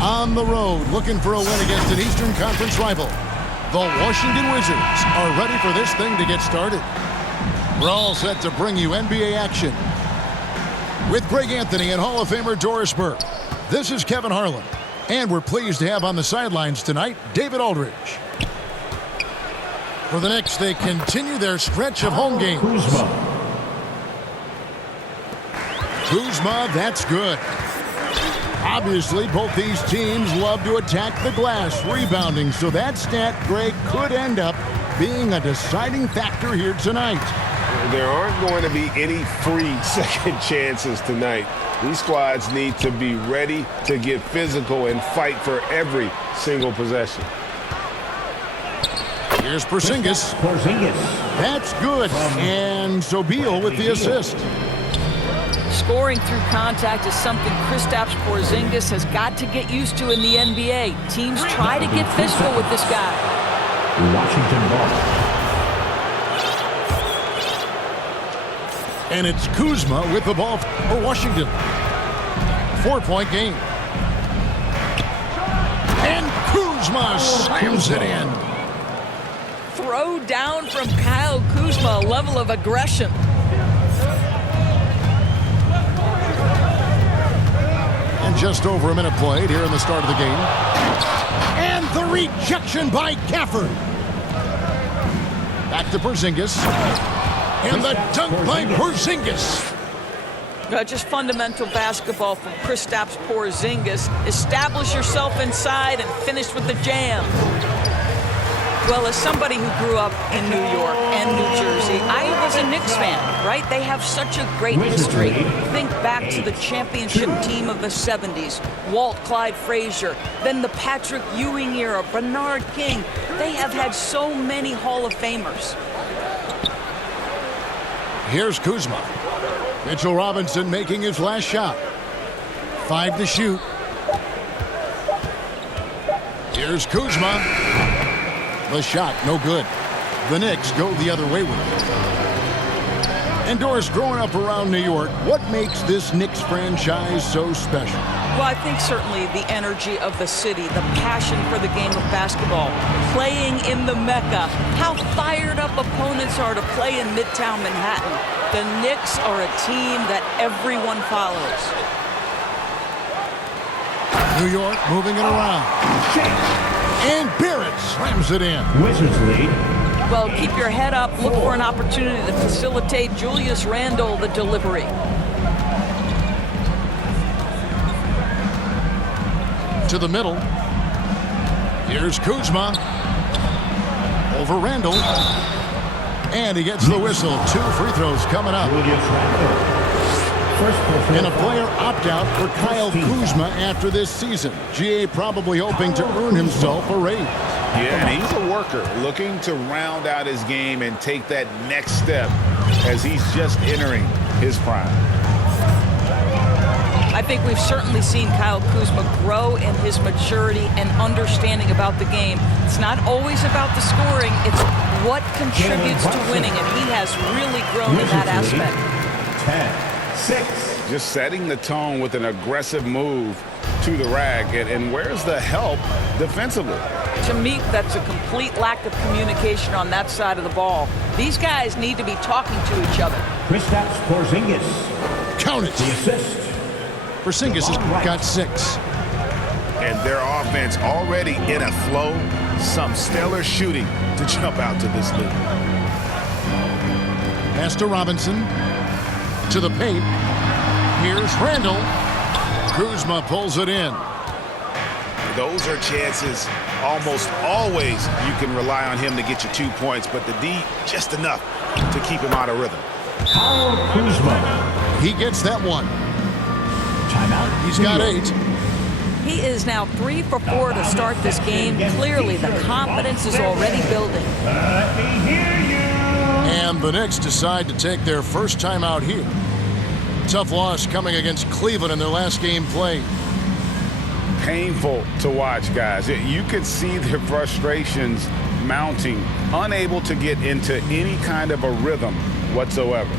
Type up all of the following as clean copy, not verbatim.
On the road, looking for a win against an Eastern Conference rival. The Washington Wizards are ready for this thing to get started. We're all set to bring you NBA action. With Greg Anthony and Hall of Famer Doris Burke, this is Kevin Harlan. And we're pleased to have on the sidelines tonight, David Aldridge. For the Knicks, they continue their stretch of home games. Kuzma, that's good. Obviously, both these teams love to attack the glass, rebounding, so that stat, Greg, could end up being a deciding factor here tonight. There aren't going to be any free second chances tonight. These squads need to be ready to get physical and fight for every single possession. Here's Porzingis. That's good. And Sobel with the assist. Scoring through contact is something Kristaps Porzingis has got to get used to in the NBA. Teams try to get physical with this guy. Washington ball. And it's Kuzma with the ball for Washington. 4-point game. And Kuzma slams it in. Throw down from Kyle Kuzma, a level of aggression. And just over a minute played here in the start of the game. And the rejection by Gafford. Back to Porzingis. And the dunk by Porzingis. Just fundamental basketball from Kristaps Porzingis. Establish yourself inside and finish with the jam. Well, as somebody who grew up in New York and New Jersey, I was a Knicks fan, right? They have such a great history. Think back to the championship team of the 70s. Walt Clyde Frazier, then the Patrick Ewing era, Bernard King. They have had so many Hall of Famers. Here's Kuzma. Mitchell Robinson making his last shot. 5 to shoot. Here's Kuzma. The shot, no good. The Knicks go the other way with it. And Doris, growing up around New York, what makes this Knicks franchise so special? Well, I think certainly the energy of the city, the passion for the game of basketball, playing in the Mecca, how fired up opponents are to play in Midtown Manhattan. The Knicks are a team that everyone follows. New York moving it around. And Barrett slams it in. Wizards lead. Well, keep your head up. Look for an opportunity to facilitate Julius Randle the delivery. To the middle. Here's Kuzma. Over Randle. And he gets the whistle. 2 free throws coming up. Julius Randle. And a player opt-out for Kyle Kuzma after this season. GA probably hoping to earn himself a raise. Yeah, and he's a worker looking to round out his game and take that next step as he's just entering his prime. I think we've certainly seen Kyle Kuzma grow in his maturity and understanding about the game. It's not always about the scoring. It's what contributes to winning, and he has really grown in that aspect. 10-6. Just setting the tone with an aggressive move to the rack. And where's the help defensively? To me, that's a complete lack of communication on that side of the ball. These guys need to be talking to each other. Kristaps Porzingis. Count it. The assist. Porzingis has got 6. And their offense already in a flow. Some stellar shooting to jump out to this lead. Pass to Robinson. To the paint. Here's Randle. Kuzma pulls it in. Those are chances almost always you can rely on him to get you 2 points, but the D just enough to keep him out of rhythm. Kyle Kuzma. He gets that one. Timeout. He's got 8. He is now 3 for 4 to start this game. Clearly, the confidence is already building. Let me hear you. And the Knicks decide to take their first time out here. Tough loss coming against Cleveland in their last game played. Painful to watch, guys. You could see their frustrations mounting, unable to get into any kind of a rhythm whatsoever.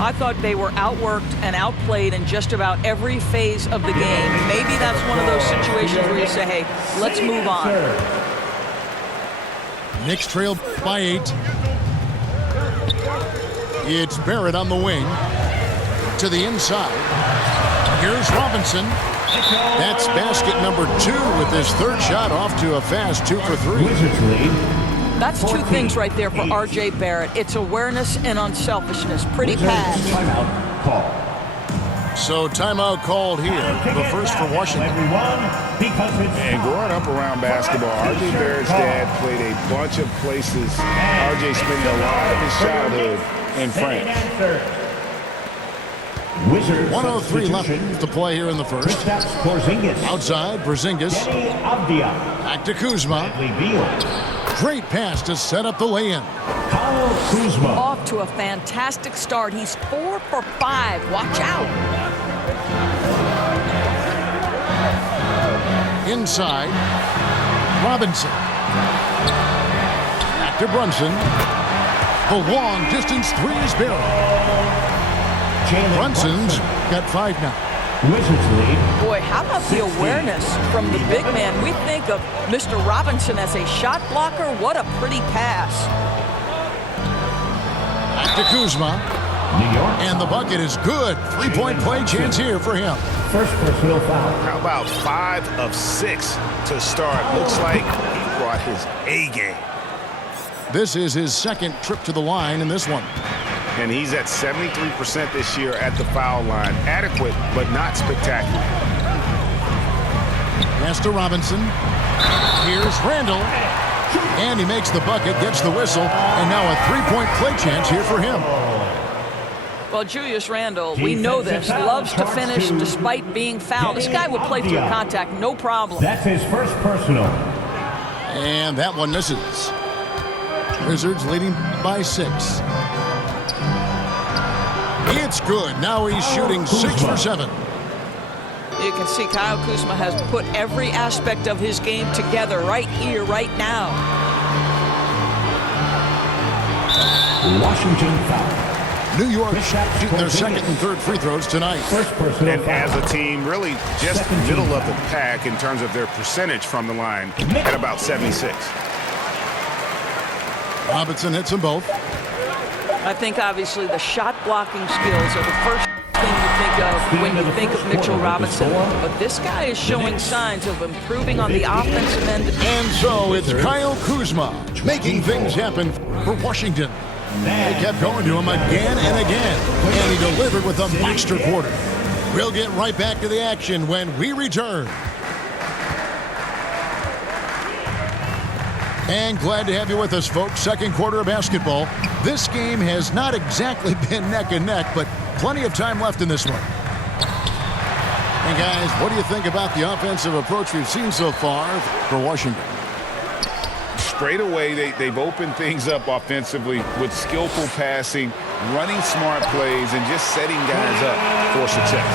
I thought they were outworked and outplayed in just about every phase of the game. Maybe that's one of those situations where you say, hey, let's move on. Knicks trail by 8. It's Barrett on the wing. To the inside. Here's Robinson. That's basket number 2 with his third shot off to a fast 2 for 3. Wizards lead. That's 2 things right there for R.J. Barrett. It's awareness and unselfishness. Pretty Wizards pass. timeout call. So timeout called here. The first for Washington. Everyone, because it's And growing up around basketball, R.J. Barrett's dad played a bunch of places. R.J. spending a lot of his childhood in France. Wizards 103 left substitution. to play here in the first. Kristaps Porzingis. Outside, Porzingis. Kenny Avdia. Back to Kuzma. Bradley Beal. Great pass to set up the lay-in. Kyle Kuzma. Off to a fantastic start. He's 4 for 5. Watch out. Inside, Robinson. Back to Brunson. The long distance 3 is Barrett. Jalen Brunson's got 5 now. Wizards lead. Boy, how about the awareness from the big man? We think of Mr. Robinson as a shot blocker. What a pretty pass. Back to Kuzma. New York. And the bucket is good. 3-point play chance here for him. First personal foul. How about 5 of 6 to start? Looks like he brought his A game. This is his second trip to the line in this one. And he's at 73% this year at the foul line. Adequate, but not spectacular. Pass to Robinson. Here's Randall. And he makes the bucket, gets the whistle, and now a 3-point play chance here for him. Well, Julius Randle, we know this, loves to finish despite being fouled. This guy will play through contact, no problem. That's his first personal. And that one misses. Wizards leading by 6. It's good. Now he's shooting 6 for 7. You can see Kyle Kuzma has put every aspect of his game together right here, right now. Washington foul. New York shooting their second and third free throws tonight. First personal And foul. as a team, really just middle of the pack in terms of their percentage from the line at about 76. Robinson hits them both. I think obviously the shot blocking skills are the first thing you think of when you think of Mitchell Robinson. But this guy is showing signs of improving on the offensive end. And so it's Kyle Kuzma making things happen for Washington. They kept going to him again and again, and he delivered with a monster quarter. We'll get right back to the action when we return. And glad to have you with us, folks. Second quarter of basketball. This game has not exactly been neck and neck, but plenty of time left in this one. And guys, what do you think about the offensive approach we've seen so far for Washington? Straight away, they've opened things up offensively with skillful passing, running smart plays, and just setting guys up for success.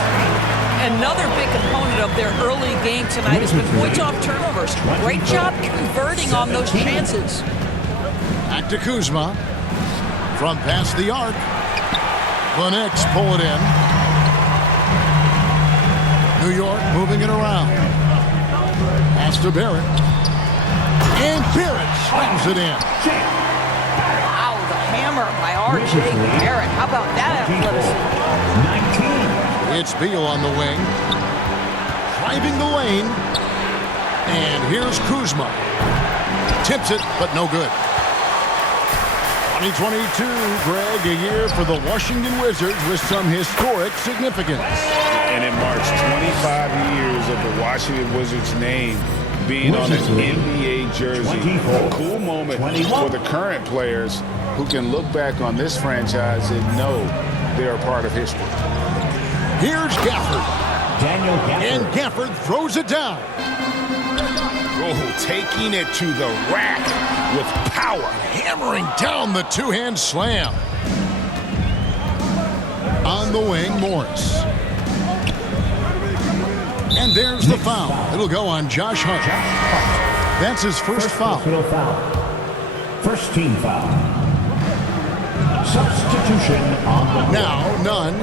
Another big component of their early game tonight has been points off turnovers. Great job converting on those chances. Back to Kuzma. From past the arc. The Knicks pull it in. New York moving it around. Pass to Barrett. And Barrett slams it in. Wow, the hammer by R.J. Barrett. How about that athleticism? 19. It's Beal on the wing. Driving the lane. And here's Kuzma. Tips it, but no good. 2022, Greg, a year for the Washington Wizards with some historic significance. And it marks 25 years of the Washington Wizards name being on an NBA jersey. A cool moment for the current players who can look back on this franchise and know they are part of history. Here's Gafford. Daniel And Gafford. Gafford throws it down. Oh, taking it to the rack with power. Hammering down the two-hand slam. On the wing, Morris. And there's the foul. It'll go on Josh Hart. That's his first foul. Personal foul. First team foul. Substitution on the Now, none.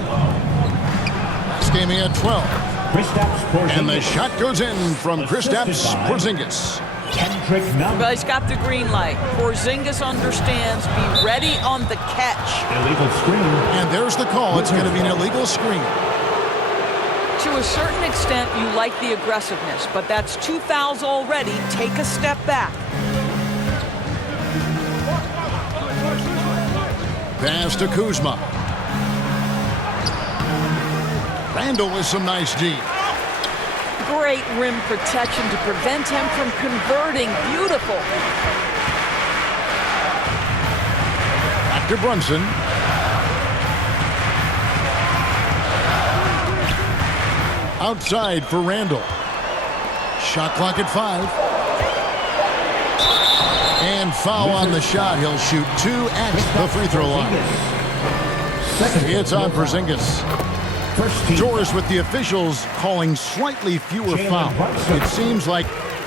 Last game he had 12. And the shot goes in from Kristaps Porzingis. Well, he's got the green light. Porzingis understands. Be ready on the catch. Illegal screen. And there's the call. It's going to be an illegal screen. To a certain extent, you like the aggressiveness, but that's 2 fouls already. Take a step back. Pass to Kuzma. Randall with some nice D. Great rim protection to prevent him from converting. Beautiful. Back to Brunson. Outside for Randall. Shot clock at 5. And foul on the shot. He'll shoot 2 at the free throw line. It's on Porzingis. Doris with the officials calling slightly fewer fouls. It seems like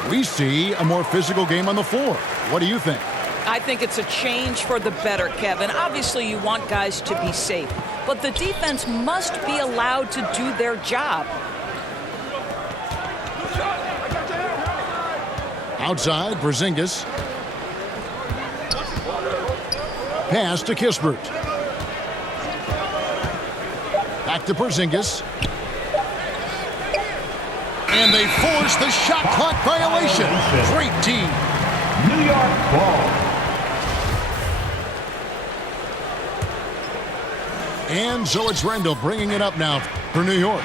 we see a more physical game on the floor. What do you think? I think it's a change for the better, Kevin. Obviously, you want guys to be safe, but the defense must be allowed to do their job. Outside, Porzingis. Pass to Kispert. Back to Porzingis. And they force the shot clock violation. Great team. New York ball. And so it's Randall bringing it up now for New York.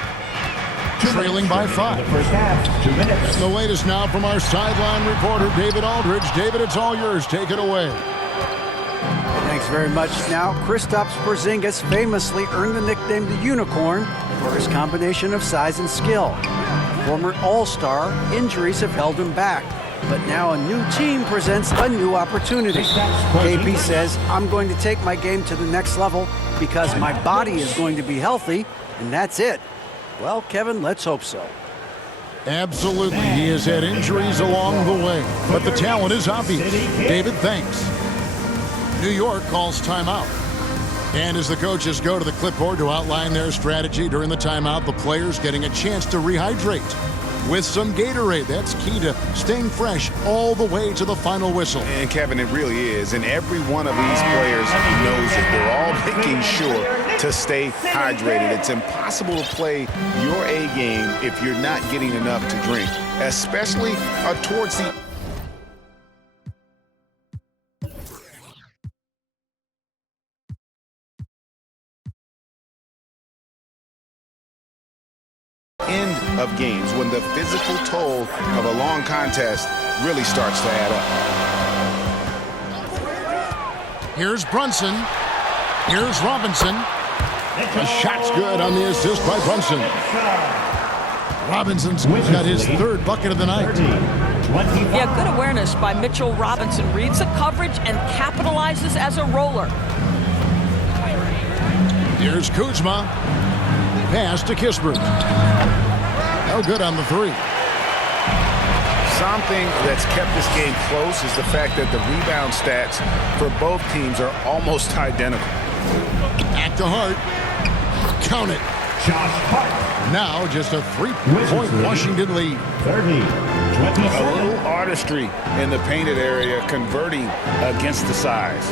Trailing by 5. The first half, 2 minutes. The latest now from our sideline reporter, David Aldridge. David, it's all yours. Take it away. Thanks very much. Now, Kristaps Porzingis famously earned the nickname the Unicorn for his combination of size and skill. Former All-Star, injuries have held him back. But now a new team presents a new opportunity. KP says, I'm going to take my game to the next level because my body is going to be healthy, and that's it. Well, Kevin, let's hope so. Absolutely. He has had injuries along the way, but the talent is obvious. David, thanks. New York calls timeout. And as the coaches go to the clipboard to outline their strategy during the timeout, the players getting a chance to rehydrate with some Gatorade. That's key to staying fresh all the way to the final whistle. And Kevin, it really is. And every one of these players knows it. They're all making sure to stay hydrated. It's impossible to play your A game if you're not getting enough to drink, especially towards the end of games, when the physical toll of a long contest really starts to add up. Here's Brunson. Here's Robinson. The shot's good on the assist by Brunson. Robinson's got his 3rd bucket of the night. Yeah, good awareness by Mitchell Robinson. Reads the coverage and capitalizes as a roller. Here's Kuzma. Pass to Kispert. No good on the 3. Something that's kept this game close is the fact that the rebound stats for both teams are almost identical. Back to Hart. Count it. Josh Hart. Now just a 3-point Washington lead. 30, A little artistry in the painted area, converting against the size.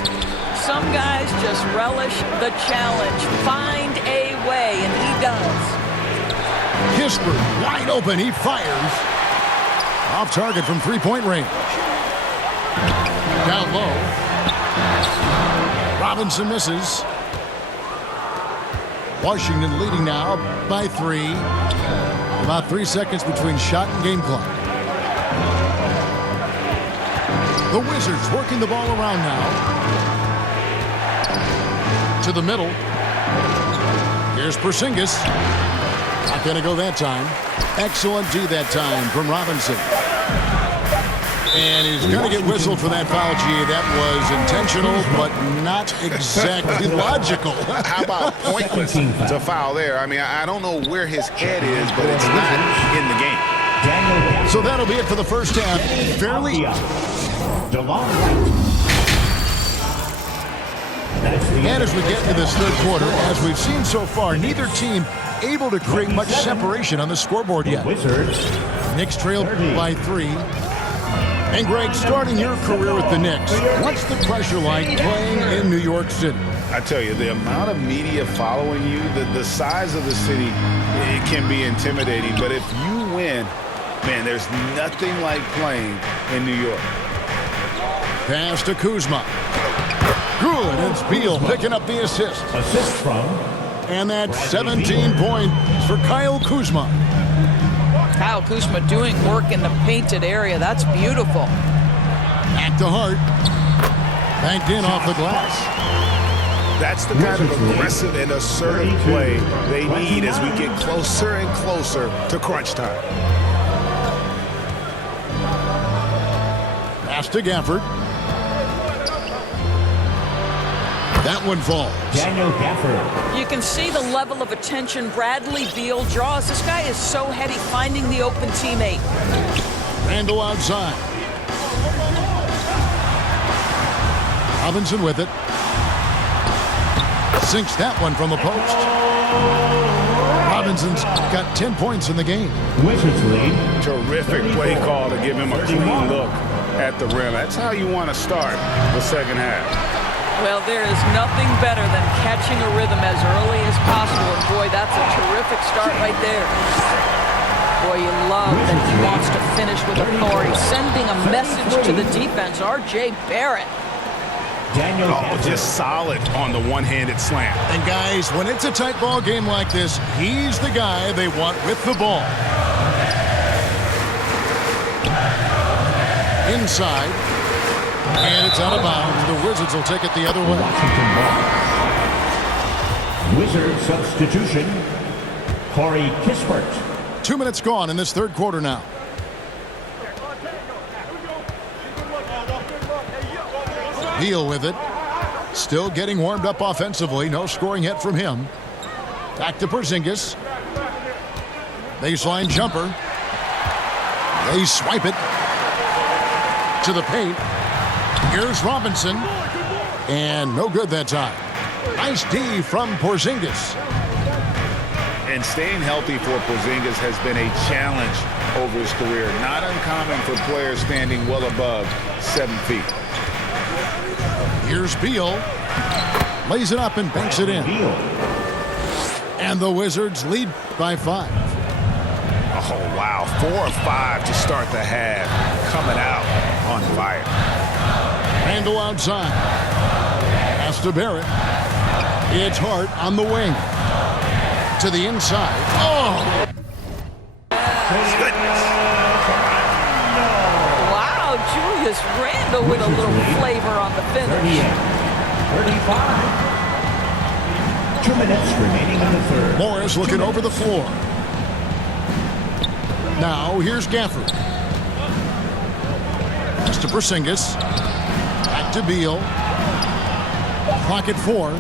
Some guys just relish the challenge. Find a way, and he does. Kispert wide open. He fires. Off target from 3-point range. Down low. Robinson misses. Washington leading now by 3. About 3 seconds between shot and game clock. The Wizards working the ball around now. To the middle. Here's Porzingis. Not going to go that time. Excellent D that time from Robinson. And he's going to get whistled for that foul, G. That was intentional, but not exactly logical. How about pointless to foul there? I mean, I don't know where his head is, but it's not in the game. So that'll be it for the first half. Fairly. And as we get into this third quarter, as we've seen so far, neither team able to create much separation on the scoreboard yet. Knicks trail by 3. And Greg, starting your career with the Knicks, what's the pressure like playing in New York City? I tell you, the amount of media following you, the size of the city, it can be intimidating. But if you win, man, there's nothing like playing in New York. Pass to Kuzma. Good, and it's Beal picking up the assist. Assist from. And that's 17 points for Kyle Kuzma. Kyle Kuzma doing work in the painted area. That's beautiful. Back to Hart. Banked in off the glass. That's the kind of aggressive and assertive play they need as we get closer and closer to crunch time. Pass to Gafford. That one falls. Daniel Gafford. You can see the level of attention Bradley Beal draws. This guy is so heady finding the open teammate. Randall outside. Robinson with it. Sinks that one from the post. Robinson's got 10 points in the game. Wizards lead. Terrific play call to give him a clean look at the rim. That's how you want to start the second half. Well, there is nothing better than catching a rhythm as early as possible. And boy, that's a terrific start right there. Boy, you love that he wants to finish with authority, sending a message to the defense. R.J. Barrett. Daniel Just solid on the one-handed slam. And guys, when it's a tight ball game like this, he's the guy they want with the ball. Inside. And it's out of bounds. The Wizards will take it the other way. Washington ball. Wizard substitution. Corey Kispert. 2 minutes gone in this third quarter now. Beal with it. Still getting warmed up offensively. No scoring yet from him. Back to Porzingis. Baseline jumper. They swipe it to the paint. Here's Robinson. And no good that time. Nice D from Porzingis. And staying healthy for Porzingis has been a challenge over his career. Not uncommon for players standing well above 7 feet. Here's Beal. Lays it up and banks it in. And the Wizards lead by 5. Oh, wow. 4 or 5 to start the half. Coming out on fire. Randall outside. Pass to Barrett. It's Hart on the wing. To the inside. Oh! Goodness. Wow, Julius Randle with a little flavor on the finish. 35. 2 minutes remaining in the third. Morris looking over the floor. Now here's Gafford. Pass to Porzingis. Back to Beal. Clock at 4.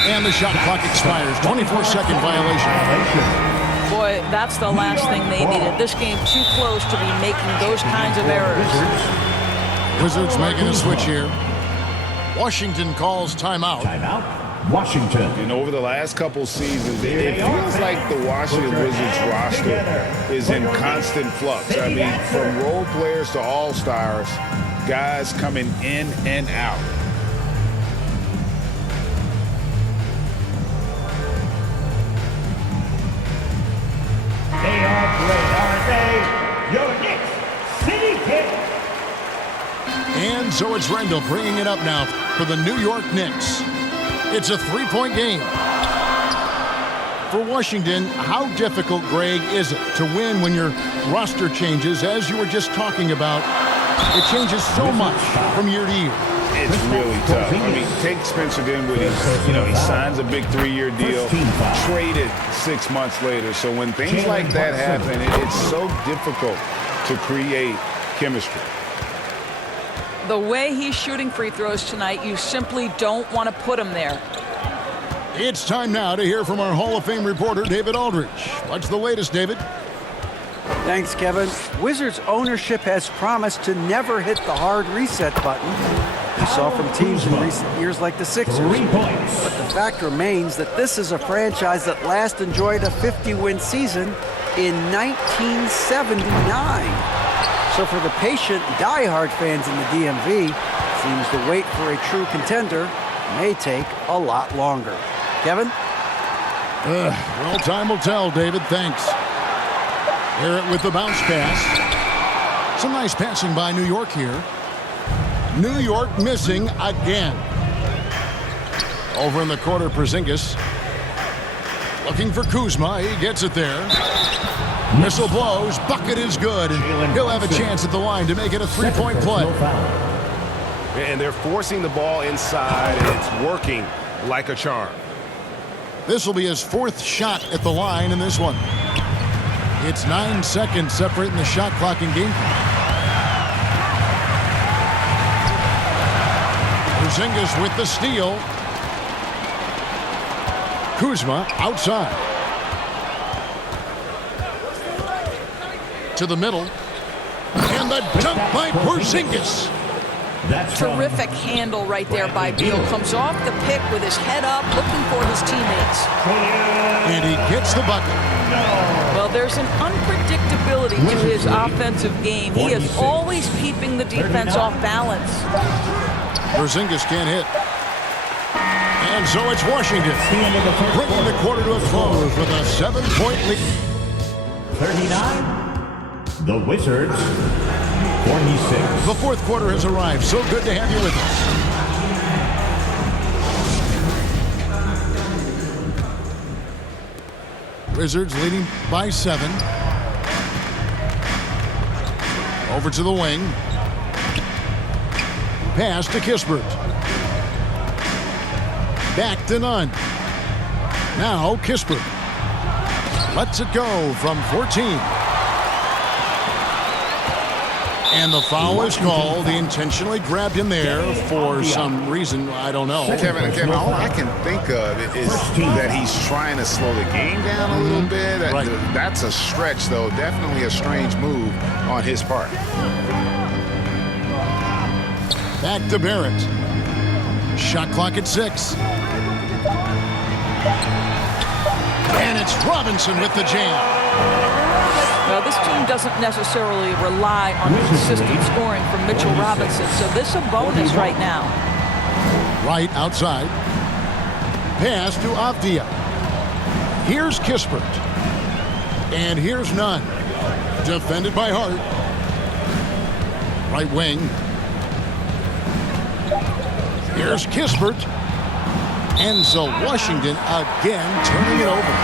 And the shot clock expires. 24-second violation. Boy, that's the last thing they needed. This game too close to be making those kinds of errors. Wizards making a switch here. Washington calls timeout. Timeout. Washington. And over the last couple seasons, it feels like the Washington Wizards roster is in constant flux. I mean, from role players to all-stars, guys coming in and out. They are great, aren't they? Your Knicks City Kicks. And so it's Randall bringing it up now for the New York Knicks. It's a 3-point game. For Washington, how difficult, Greg, is it to win when your roster changes? As you were just talking about, it changes so much from year to year. It's really tough. I mean, take Spencer Dinwiddie. He signs a big 3-year deal, traded 6 months later. So when things like that happen, it's so difficult to create chemistry. The way he's shooting free throws tonight, you simply don't want to put him there. It's time now to hear from our Hall of Fame reporter, David Aldridge. What's the latest, David? Thanks, Kevin. Wizards ownership has promised to never hit the hard reset button we saw from teams in recent years like the Sixers. 3 points. But the fact remains that this is a franchise that last enjoyed a 50-win season in 1979. So for the patient, die-hard fans in the DMV, seems the wait for a true contender may take a lot longer. Kevin? Well, time will tell, David. Thanks. Barrett with the bounce pass. Some nice passing by New York here. New York missing again. Over in the corner, Porzingis. Looking for Kuzma. He gets it there. Missile blows. Bucket is good. He'll have a chance at the line to make it a three-point play. And they're forcing the ball inside, and it's working like a charm. This will be his 4th shot at the line in this one. It's 9 seconds separating the shot clock and game clock. Porzingis with the steal. Kuzma outside. To the middle. And the dunk by Porzingis. Terrific handle right there by Beal. Comes off the pick with his head up, looking for his teammates. And he gets the bucket. Well, there's an unpredictability to his offensive game. He is always keeping the defense off balance. Porzingis can't hit. And so it's Washington, bringing the quarter to a close with a 7-point lead. 39. The Wizards. 46. The 4th quarter has arrived. So good to have you with us. Wizards leading by 7. Over to the wing. Pass to Kispert. Back to Nunn. Now Kispert. Lets it go from 14. And the foul is called. He intentionally grabbed him there for some reason. I don't know. Kevin, all I can think of is that he's trying to slow the game down a little bit. Right. That's a stretch, though. Definitely a strange move on his part. Back to Barrett. Shot clock at 6. And it's Robinson with the jam. Well, this team doesn't necessarily rely on consistent scoring from Mitchell Robinson, so this is a bonus right now. Right outside. Pass to Avdia. Here's Kispert. And here's Nunn. Defended by Hart. Right wing. Here's Kispert. And so Washington again turning it over.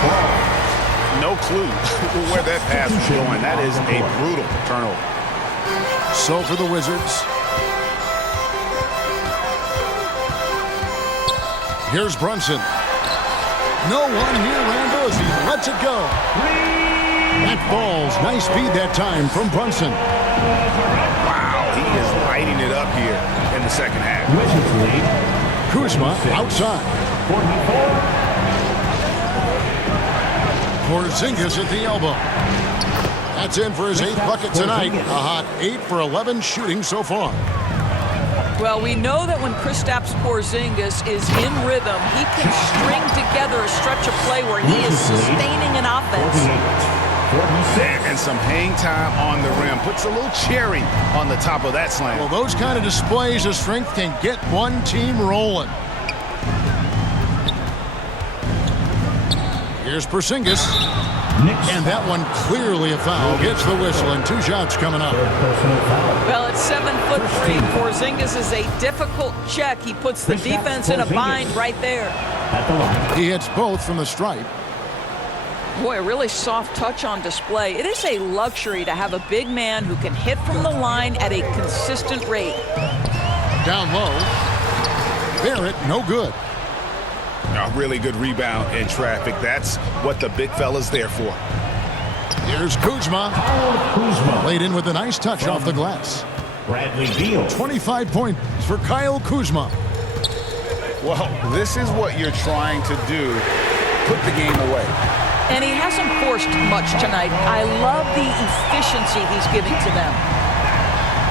No clue where that pass was going. That is a brutal turnover. So for the Wizards. Here's Brunson. No one near Randall as he lets it go. That falls. Nice feed that time from Brunson. Wow, he is lighting it up here in the second half. Wizards lead. Kuzma outside. 44. Porzingis at the elbow. That's in for his 8th bucket tonight. A hot 8 for 11 shooting so far. Well, we know that when Kristaps Porzingis is in rhythm, he can string together a stretch of play where he is sustaining an offense. 46. And some hang time on the rim. Puts a little cherry on the top of that slam. Well, those kind of displays of strength can get one team rolling. Here's Porzingis. And that one clearly a foul. Gets the whistle and 2 shots coming up. Well, it's 7'3". Porzingis is a difficult check. He puts the defense in a bind right there. He hits both from the stripe. Boy, a really soft touch on display. It is a luxury to have a big man who can hit from the line at a consistent rate. Down low. Barrett, no good. A really good rebound in traffic. That's what the big fella's there for. Here's Kuzma. Laid in with a nice touch off the glass. Bradley Beal. 25 points for Kyle Kuzma. Well, this is what you're trying to do. Put the game away. And he hasn't forced much tonight. I love the efficiency he's giving to them.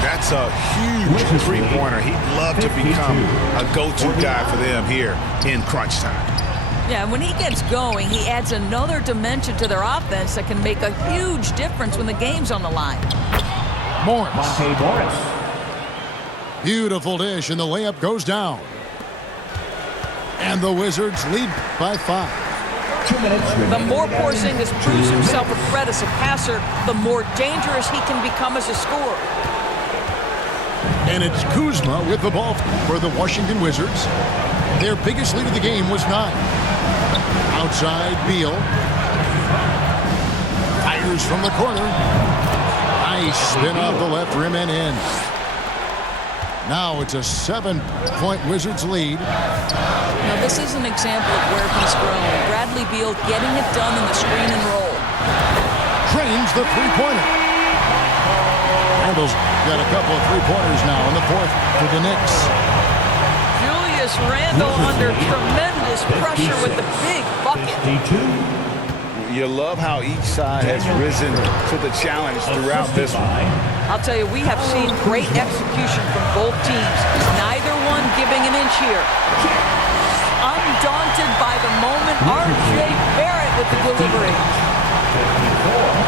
That's a huge three-pointer. He'd love to become a go-to guy for them here in crunch time. Yeah, when he gets going, he adds another dimension to their offense that can make a huge difference when the game's on the line. Morris. Monte Morris. Beautiful dish, and the layup goes down. And the Wizards lead by 5. 2 minutes The remaining. more Porzingis proves himself a threat as a passer, the more dangerous he can become as a scorer. And it's Kuzma with the ball for the Washington Wizards. Their biggest lead of the game was 9. Outside, Beal. Fires from the corner. Nice spin off the left rim and in. Now it's a 7-point Wizards lead. Now this is an example of where he's grown. Bradley Beal getting it done in the screen and roll. Trains the three-pointer. Randall's got a couple of three-pointers now in the fourth for the Knicks. Julius Randle under tremendous pressure with the big bucket. 52. You love how each side has risen to the challenge throughout this one. I'll tell you, we have seen great execution from both teams. Neither one giving an inch here. Undaunted by the moment, R.J. Barrett with the delivery.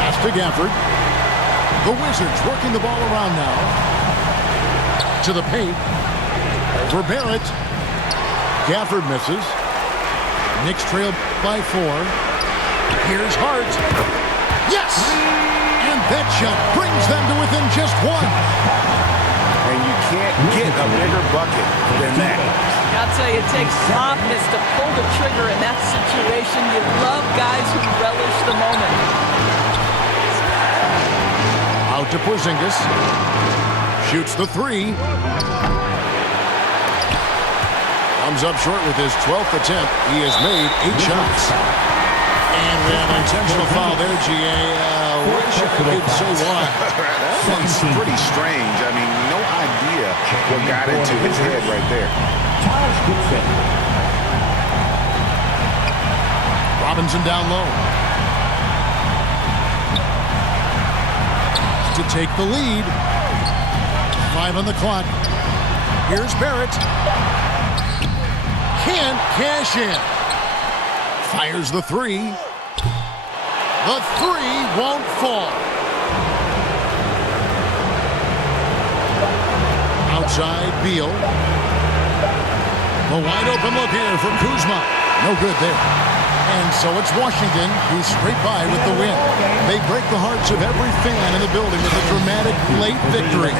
Pass to Gafford. The Wizards working the ball around now. To the paint. For Barrett. Gafford misses. Knicks trail by 4. Here's Hart. Yes! And that shot brings them to within just 1. And you can't get a bigger bucket than that. I'll tell you, it takes confidence to pull the trigger in that situation. You love guys who relish the moment. Out to Porzingis. Shoots the 3. Comes up short with his 12th attempt. He has made 8 shots. And we have an intentional foul there, GA. Wish I could say why. That one's pretty strange. I mean, no idea what got into his head right there. Charles Goodson. Robinson down low. To take the lead. 5 on the clock. Here's Barrett. Can't cash in. Fires the 3. The 3 won't fall. Outside, Beal. The wide open look here for Kuzma. No good there. And so it's Washington who's straight by with the win. They break the hearts of every fan in the building with a dramatic late victory.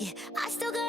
Yeah, I still got